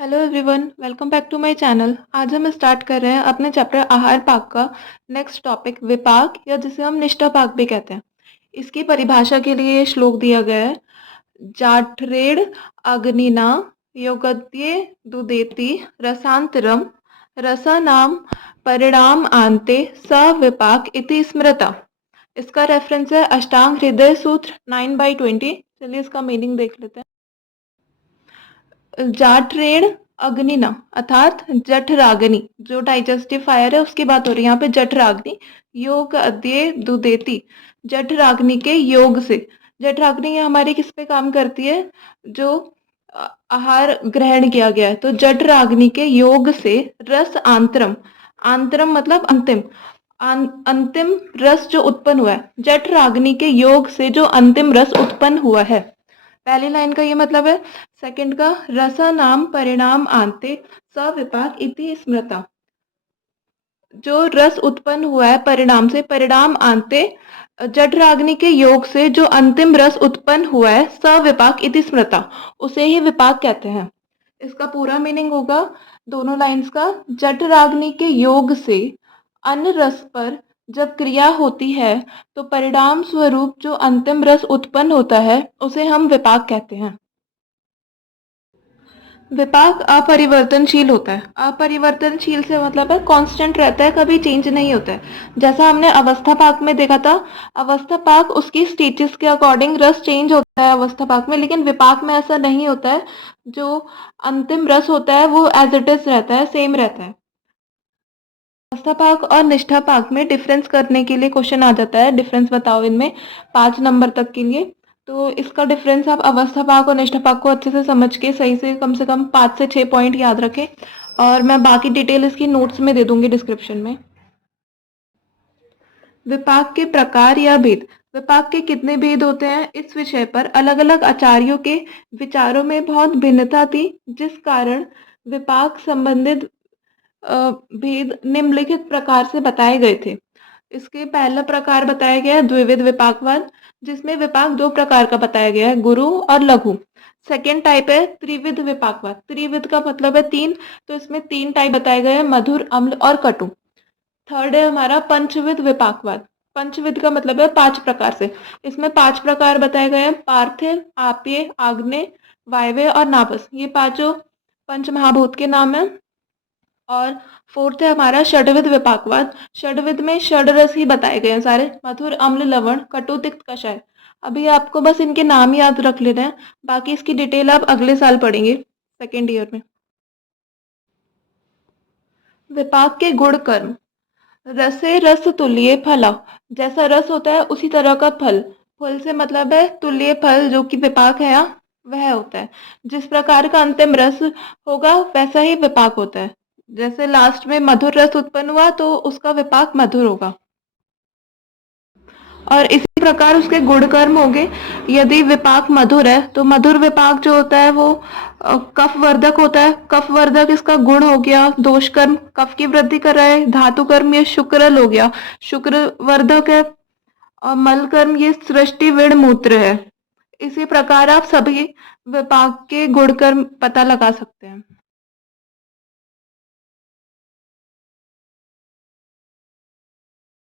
Hello everyone, welcome back to my channel. आज हम start कर रहे हैं अपने चैप्टर आहार पाक का नेक्स्ट टॉपिक विपाक, या जिसे हम निष्ठा पाक भी कहते हैं। इसकी परिभाषा के लिए श्लोक दिया गया है। जाठरेण अग्निना योगद्ये दुदेति रसांतरम रसानाम परिणाम आन्ते स विपाक इति स्मृता। इसका रेफरेंस है अष्टांग हृदय सूत्र 9/20। चलिए इसका मीनिंग देख लेते हैं। जाठरेण अग्निना अर्थात जठराग्नि, जो डाइजेस्टिव फायर है उसकी बात हो रही है यहाँ पे। जठराग्नि योग अद्य दुदेति, जठराग्नि के योग से। जठराग्नि हमारी किस पे काम करती है? जो आहार ग्रहण किया गया है, तो जठराग्नि के योग से रस आंतरम, आंतरम मतलब अंतिम, अंतिम रस जो उत्पन्न हुआ है, जठराग्नि के योग से जो अंतिम रस उत्पन्न हुआ है। पहली लाइन का ये मतलब है। सेकंड का रसा नाम परिणाम आंते सविपाक इति स्मृता, जो रस उत्पन्न हुआ है परिणाम से, परिणाम आंते जठराग्नि के योग से जो अंतिम रस उत्पन्न हुआ है, सविपाक इति स्मृता, उसे ही विपाक कहते हैं। इसका पूरा मीनिंग होगा दोनों लाइंस का। जठराग्नि के योग से अन्न रस पर जब क्रिया होती है तो परिणाम स्वरूप जो अंतिम रस उत्पन्न होता है उसे हम विपाक कहते हैं। विपाक अपरिवर्तनशील होता है। अपरिवर्तनशील से मतलब है कांस्टेंट रहता है, कभी चेंज नहीं होता है। जैसा हमने अवस्था पाक में देखा था, अवस्था पाक उसकी स्टेटस के अकॉर्डिंग रस चेंज होता है अवस्था पाक में, लेकिन विपाक में ऐसा नहीं होता है। जो अंतिम रस होता है वो एज इट इज रहता है, सेम रहता है। अवस्था पाक और निष्ठा पाक में डिफरेंस करने के लिए क्वेश्चन आ जाता है, डिफरेंस बताओ इनमें 5 नंबर तक के लिए। तो इसका डिफरेंस आप अवस्था पाक और निष्ठा पाक को अच्छे से समझ के सही से कम 5 से 6 पॉइंट याद रखें, और मैं बाकी डिटेल इसकी नोट्स में दे दूंगी डिस्क्रिप्शन में। विपाक के प्रकार या भेद। विपाक के कितने भेद होते हैं, इस विषय पर अलग अलग आचार्यों के विचारों में बहुत भिन्नता थी, जिस कारण विपाक संबंधित भेद निम्नलिखित प्रकार से बताए गए थे। इसके पहला प्रकार बताया गया है द्विविध विपाकवाद, जिसमें विपाक 2 प्रकार का बताया गया है, गुरु और लघु। सेकेंड टाइप है त्रिविध विपाकवाद। त्रिविध का मतलब है 3, तो इसमें 3 टाइप बताए गए हैं, मधुर, अम्ल और कटु। थर्ड है हमारा पंचविध विपाकवाद। पंचविध का मतलब है 5 प्रकार से। इसमें 5 प्रकार बताए गए हैं, पार्थिव, आप्य, आग्नेय, वायव्य और नाभस। ये पांचों पंच महाभूत के नाम है। और फोर्थ है हमारा षड्विध विपाकवाद। षड्विध में षड रस ही बताए गए हैं सारे, मधुर, अम्ल, लवण, कटु, तिक्त, कषाय। अभी आपको बस इनके नाम याद रख लेना है, बाकी इसकी डिटेल आप अगले साल पढ़ेंगे सेकेंड ईयर में। विपाक के गुण कर्म। रसे रस तुल्य फला, जैसा रस होता है उसी तरह का फल। फल से मतलब है तुल्य फल, जो कि विपाक है यहाँ, वह होता है। जिस प्रकार का अंतिम रस होगा वैसा ही विपाक होता है। जैसे लास्ट में मधुर रस उत्पन्न हुआ तो उसका विपाक मधुर होगा, और इसी प्रकार उसके गुण कर्म होंगे। यदि विपाक मधुर है तो मधुर विपाक जो होता है वो कफ वर्धक होता है। कफ वर्धक इसका गुण हो गया। दोष कर्म कफ की वृद्धि कर रहा है। धातु कर्म ये शुक्रल हो गया, शुक्र वर्धक है। और मल कर्म ये सृष्टि विण मूत्र है। इसी प्रकार आप सभी विपाक के गुण कर्म पता लगा सकते हैं।